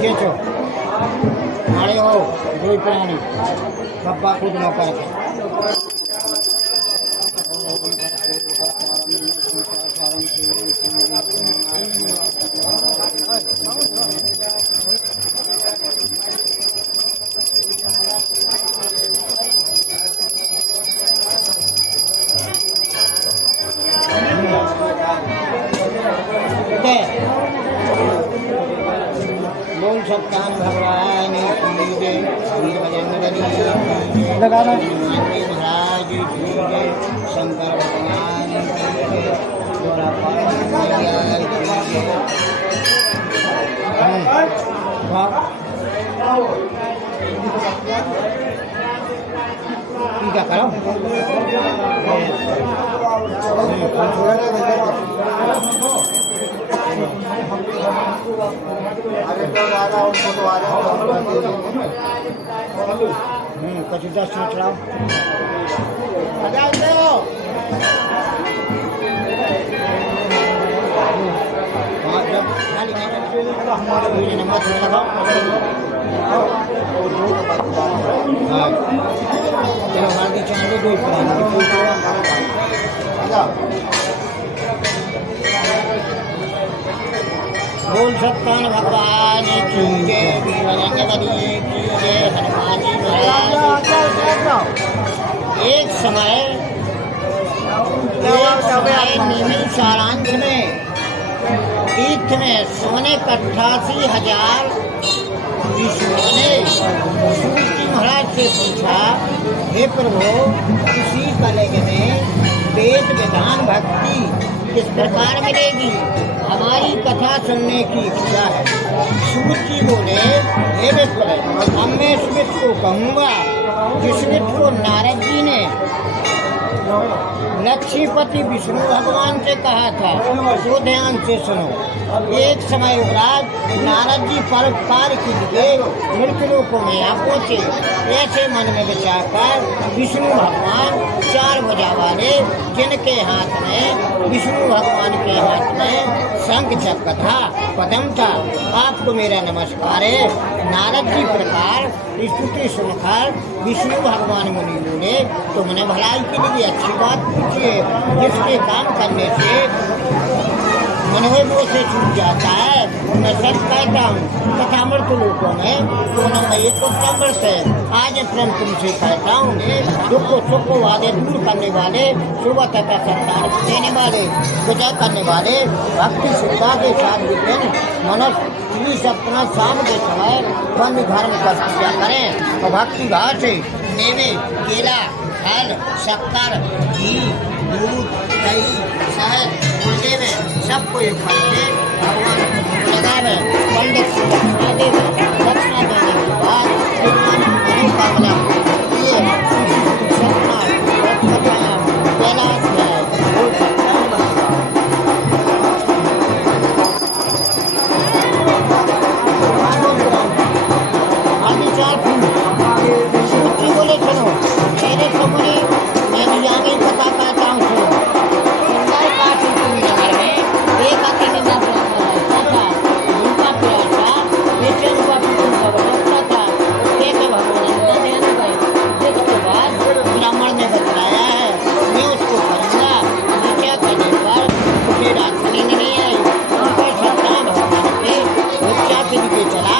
खींचो नाड़े हो दो प्राणी गब्बा खुद न करके बोल सत्तान भगवान लगाना महाराज शंकर भगवान क्या करो कुछ 10 मिनट लाओ हमारे नंबर लगाओ चलो हमारी चैनल दो बोल सत्तान भगवान की जय बजरंगबली की जय हनुमान जी महाराज। एक समय नीमिल सारांश में तीर्थ में सोने का 88,000 विष्णु ने सूर्य महाराज से पूछा, हे प्रभु इसी कलयुग में वेद विधान भक्ति किस प्रकार मिलेगी, हमारी कथा सुनने की इच्छा है। सूर्य बोले, हे विप्र अब मैं इस विप्र को कहूँगा जिस विप्र को नारद जी ने लक्ष्मीपति विष्णु भगवान से कहा था, तो ध्यान से सुनो। एक समय उपराज नारद जी परोपकार के लिए मृत्युलोकों में आ पहुंचे। ऐसे मन में विचार कर विष्णु भगवान 4 भुजा वाले, जिनके हाथ में विष्णु भगवान के हाथ में शंख चक्र था, पद्म था, आपको मेरा नमस्कार है। नारद जी प्रकार स्तुति सुनकर विष्णु भगवान मुनि बोले, तुमने भलाई के लिए अच्छी बात पूछी है, जिसके काम करने से मनोहर से छूट जाता है। मैं सच कहता हूँ तथा मृत्यु लोकों में दोनों में एक उत्तमृत है। आज प्रेम तुमसे कहता हूँ, दुख सुख वादे दूर करने वाले, सुबह तथा संतान देने वाले, विजय करने वाले, भक्ति श्रद्धा के साथ दिन मनुष्य 30 अपना शाम के समय वन धर्म कर पूजा करें और भक्ति भाव से मेवे, केला, फल, शक्कर, घी, दूध, दही, शहद, मुर्गे में सबको एक करके भगवान लगावे। पंडित से दक्षिणा देवे। दक्षिणा देने के बाद भगवान मनोकामना ये सपना कैलाश है हो सकता बोले सुनो मेरे सामने मैं आगे पता कहता हूँ। सुनो एक आके था जिसके बाद ब्राह्मण ने बतलाया है, मैं उसको करूँगा। नीचा करने पर उसे राजधानी नहीं आई, उनके सत्ता भगवान के भिक्षा के लिए चला।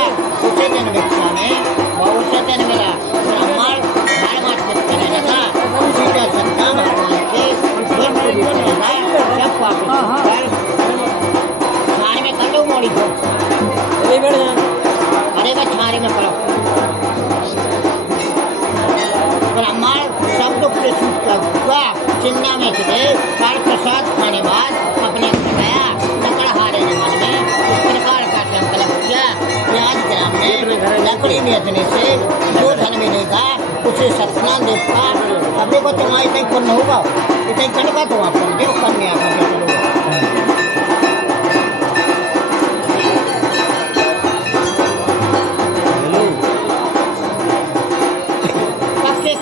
उसे दिन भिक्षा में बहुत सा दिन मिला। ब्राह्मण घर माट करने लगा। उसी का सत्ता भगवान के सब वापस छाने में कर लो मोड़ी को। अरे मैं छाने में करो। ब्राह्मण सब दुख से छूट कर हुआ, चिन्ना में चले। काल प्रसाद खाने बाद अपने गया लकड़ हारे मन में इस प्रकार का संकल्प किया कि आज ग्राम में लकड़ी बेचने से जो धन मिलेगा उसे सत्यनारायण देव का अब देखो तुम्हारे इतना पुण्य होगा, इतना चढ़ेगा तो आप देखो कन्या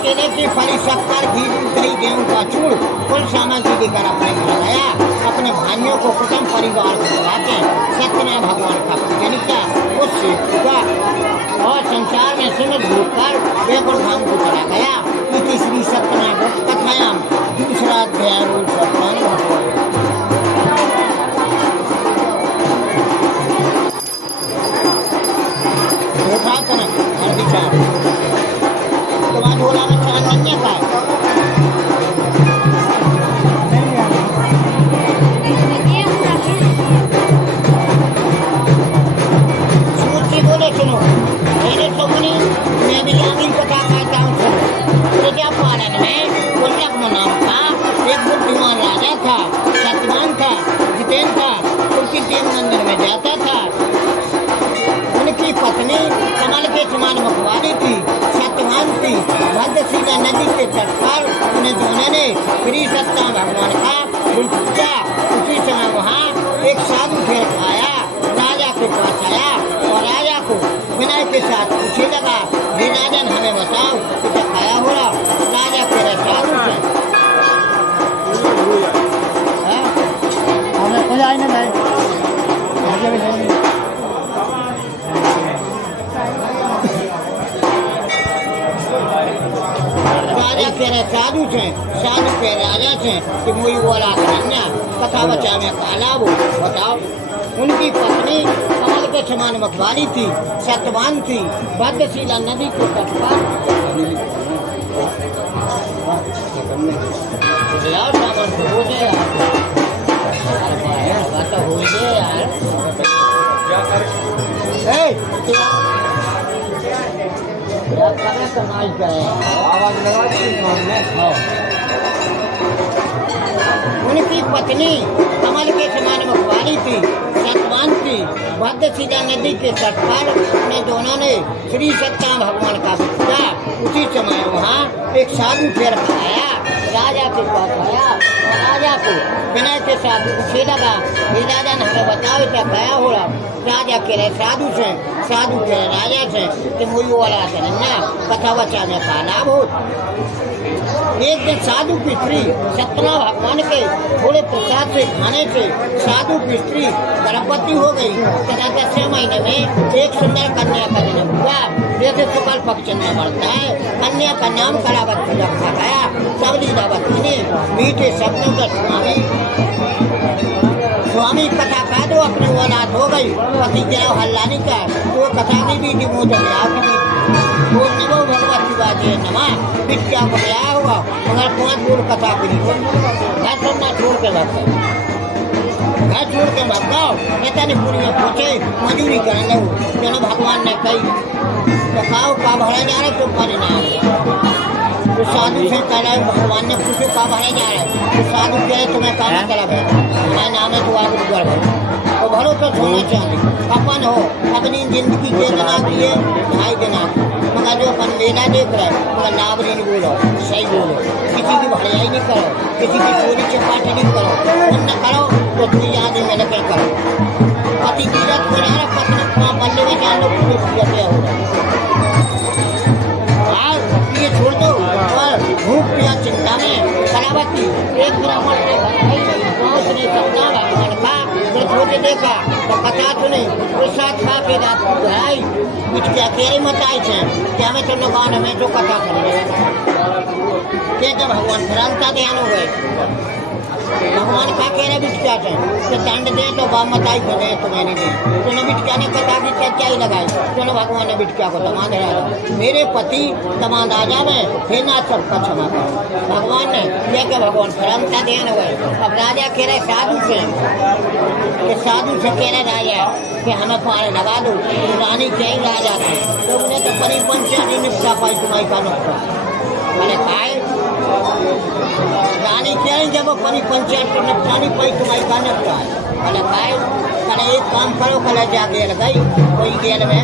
केले की फली शक्कर घी दही गेहूं का चूड़ कुल सामग्री लेकर अपने घर गया। अपने भाइयों को कुटुंब परिवार को बुला के सत्यनारायण भगवान का पूजन किया, उससे पूजा और संसार में सिमट भूख कर वैकुंठ धाम को चला गया। इति श्री सत्यनारायण कथायाम दूसरा अध्याय रूप सत्यनारायण भगवान। नदी के तट पर उन्हें दोनों ने श्री सत्यनारायण भगवान का पूजा। उसी समय वहाँ एक साधु फिर आया, राजा के पास आया और राजा को विनय के साथ पूछने लगा, हे राजन हमें बताओ कि क्या खाया हो रहा। राजा कह रहे साधु से कह रहे साधु से, साधु कह राजा से कि मुझे बोला कन्या कथा बचा में काला वो बताओ। उनकी पत्नी कमल के समान मखवाली थी, सत्यवान थी, भद्रशिला नदी के तट पर उनकी पत्नी कमल के समान मखवाली थी, सत्यवान थी, भद्रशिला नदी के तट पर उन्हें दोनों ने श्री सत्यनारायण भगवान का पूजा। उसी समय वहाँ एक साधु फिर आया, राजा के पास आया और राजा को विनय के साथ पूछने लगा, हे राजा ने हमें बताओ क्या खाया हो रहा। राजा कह रहे साधु से, साधु कह रहे राजा से कि मुझे वाला कन्या कथा बचा में काला भूत। एक दिन साधु की स्त्री सत्यनारायण भगवान के थोड़े प्रसाद से खाने से साधु की स्त्री गर्भवती हो गई। तथा 10वें महीने में एक सुंदर कन्या का जन्म हुआ। जैसे शुक्ल पक्ष में बढ़ता है, कन्या का नाम कलावती रखा गया। सब लीलावती ने मीठे शब्दों का स्वामी कथा खा दो अपनी औलाद हो गई, पति जय हल्लानी का तो कथा की भी मोद वो नमो भगवती बाजे नमा बिटिया को आया होगा, मगर 5 बोल कथा की घर सुनना छोड़ के भाग घर छोड़ के भाग जाओ। नेता ने पूरी में पूछे मजूरी करने लगो। चलो भगवान ने कही तो खाओ का भरा जा रहा तुम पर नाम। तो साधु से कह रहे भगवान ने पूछो का भरा जा रहा है। तो साधु कहे तुम्हें काम मतलब है, मैं नाम है तो आगे गुजर है तो भरोसा होना चाहिए। अपन हो अपनी जिंदगी चेतना की है 2.5 दिन आप मगर जो अपन मेला देख रहे हैं मगर नावरी नहीं बोलो, सही बोलो, किसी की भड़ाई नहीं करो, किसी की चोरी चपाटी नहीं करो, न करो तो तू याद में लेकर करो। पति तीरथ हो रहा पत्नी पल्ले में जान लो पूरे हो रहा ये छोड़ दो। और भूख प्रिया चिंता में कलावती एक ब्राह्मण ने सपना भगवान का छोटे देखा तो कथा सुनी उस साथ खा के रात बुझाई बिटिया के मताई थे क्या मैं तुम लोग हमें जो कथा सुन क्या भगवान फिरंता ध्यान हो गए। भगवान का कह रहे बिटिया थे तो दंड दे तो बाप मताई को दे तो मैंने दी तो बिटिया ने कथा की क्या ही लगाई। तो भगवान ने बिटिया को दमाद है मेरे पति दमाद आ जावे हे ना सबका क्षमा करो। भगवान ने क्या क्या भगवान फिरंता ध्यान हो गए। अब राजा कह रहे साधु से कि साधु से कह रहे राजा कि हमें पारे लगा दो। रानी क्या ही राजा थे तो उन्हें तो परी पंचायत निपटा पाई तुम्हारी का नुकता मैंने खाए रानी क्या जब परी पंचायत को निपटानी पाई तुम्हारी का निपटा मैंने खाए कल एक काम करो, कल जा गेल गई कोई गेल में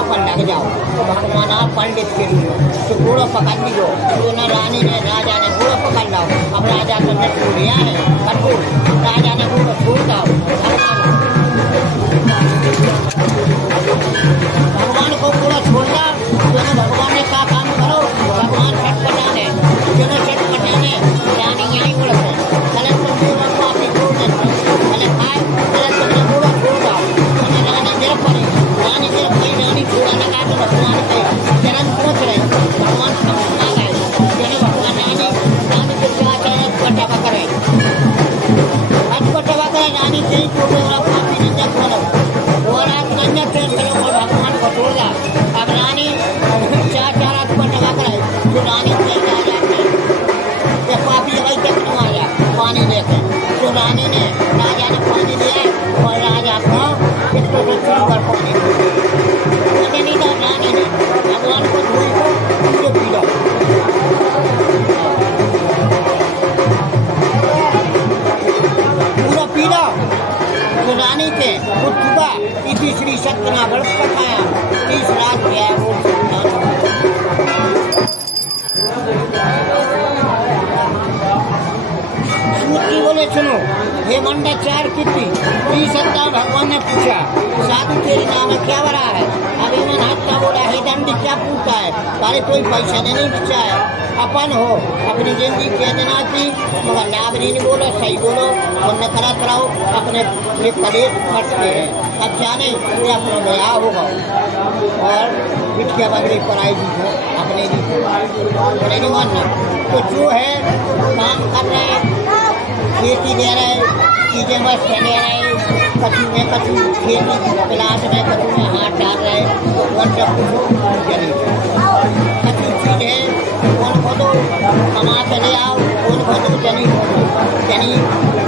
अपन लग जाओ। तो भगवान आप पंडित के लिए तो बूढ़ो पकड़ लियो। तो न रानी ने राजा ने बूढ़ो पकड़ लाओ। अब राजा तो ने छू लिया है कटू, राजा ने बूढ़ो छूट दो। भगवान को पूरा छोड़ना। दोनों भगवान ने क्या काम करो, भगवान छटपटाने दोनों छटपटाने रानी यहीं उड़ते कल तुम अपनी छोड़ देते कल खाए कल तुमने पूरा छोड़ दो। रानी गिर पड़ी, रानी गिर पड़ी, रानी छोड़ा लगा तो भगवान पे जन्म सोच रहे भगवान समझा गए। दोनों भगवान रानी को क्या चाहिए पटा पकड़े रानी से ही छोड़ो और पापी ने जब बोलो वो रात कन्या खेल करो और भगवान को छोड़ दा। अब रानी चार रात को टका कराई तो रानी खेल आ जाती ये पापी भाई तक नहीं आया पानी लेके। तो रानी ने राजा ने पानी दिया और राजा को इसको से शुरू कर पानी नहीं था। रानी ने भगवान को धोई को उनको पी लो पूरा पी लो। तो रानी के उत्तुका तीसरी सतना बड़ पकाया 30 रात गया वो सूची बोले सुनो हे मंडाचार कितनी 30 सत्ता भगवान ने पूछा साधु तेरे नाम क्या बड़ा है। अभी मन हत्ता बोला हे दंड क्या पूछता है तारे कोई पैसा नहीं पूछा है अपन हो अपनी जिंदगी कह देना की मगर नागरी नहीं बोलो सही बोलो और न करा कराओ अपने ये कलेश फटते हैं। अब जाने ये अपना ब्याह होगा और बिटिया बगड़ी पढ़ाई भी हो अपने भी नहीं मानना। तो जो है काम कर रहे हैं खेती दे रहे चीज़ें मस्त ले रहे कचू में कचू खेती गिलास में कचू में हाथ डाल रहे कौन सब कुछ चली कचू चीज है कौन को दो कमा के ले आओ कौन को दो जनी जनी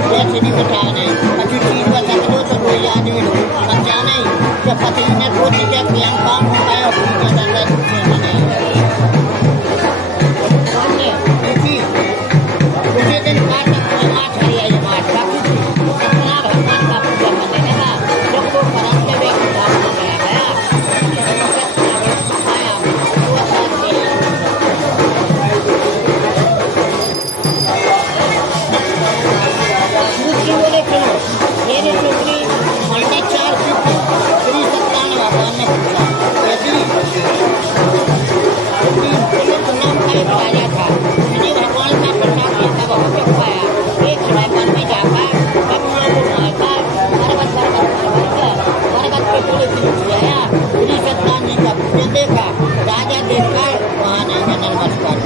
जैसे नहीं बिठा नहीं कचू चीज का रख दो तो कोई आदमी लो समझा नहीं तो पति ने दो चीजें प्रियम काम हो गए और पूरी अंदर दूसरे दिन काट माछ हरियाई माछ बाकी अपना भगवान का पूजा करने लगा। जब वो परंतु व्यक्ति धाम हो गया बोले चलो मेरे छोकरी मंडाचार श्री सत्यान भगवान ने पूछा यदि नाम का एक राजा था उन्हें भगवान का प्रसाद लेकर बहुत पाया एक समय वन में जाकर पक्षियों को मारकर बरगद के थोड़े पीछे आया। श्री सत्यान जी का पूजन देखा राजा देखकर वहाँ नहीं नमस्कार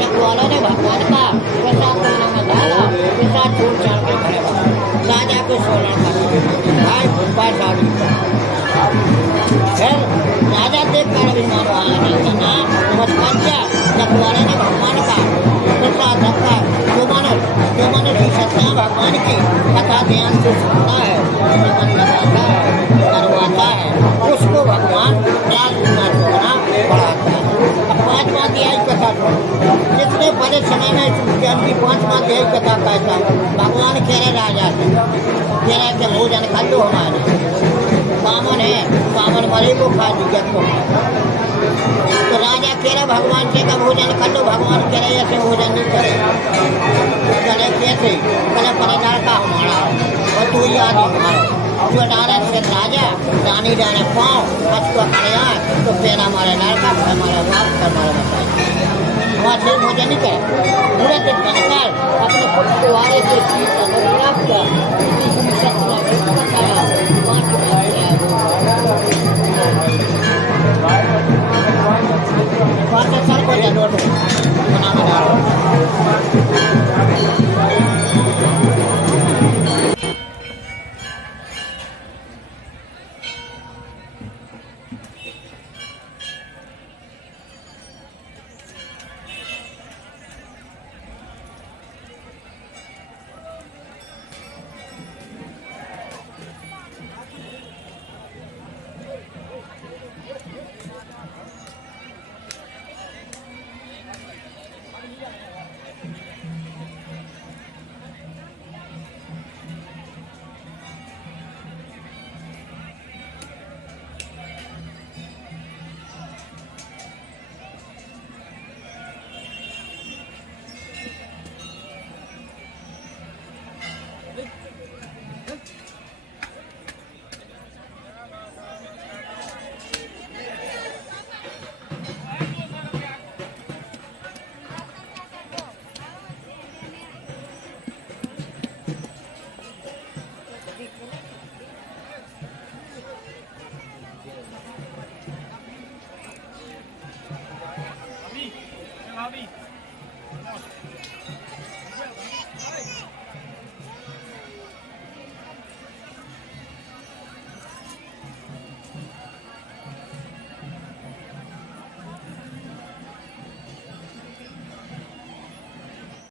जब वालों ने भगवान का प्रसाद लेने में डाला प्रसाद छोड़ छाड़ के खड़े राजा को सोना भाई भूपाल साड़ी फिर राजा देखकर अभिमान वहाँ नहीं करना नमस्कार किया। जब वाले ने भगवान का प्रसाद रखा जो मानो श्री सत्या भगवान की कथा ध्यान से सुनता है मन लगाता है करवाता है उसको भगवान प्यार गुना सोना बढ़ाता है। अब 5वां अध्याय कथा जितने बड़े समय में ज्ञान की 5वां अध्याय कथा कहता भगवान कह रहे राजा से कह रहे कि भोजन खा लो हमारे बामन है बामन मरे को खा दिया तो राजा कह रहे भगवान से का भोजन कर लो भगवान कह रहे ऐसे भोजन नहीं करे करे कैसे करे परिवार का हमारा और तू याद हमारा जो डाले से राजा रानी डाले पाँव को खड़े तो फिर हमारे लड़का हमारा बाप हमारा बताए वहाँ से भोजन नहीं करे पूरा दिन बनकर अपने पुत्र द्वारे से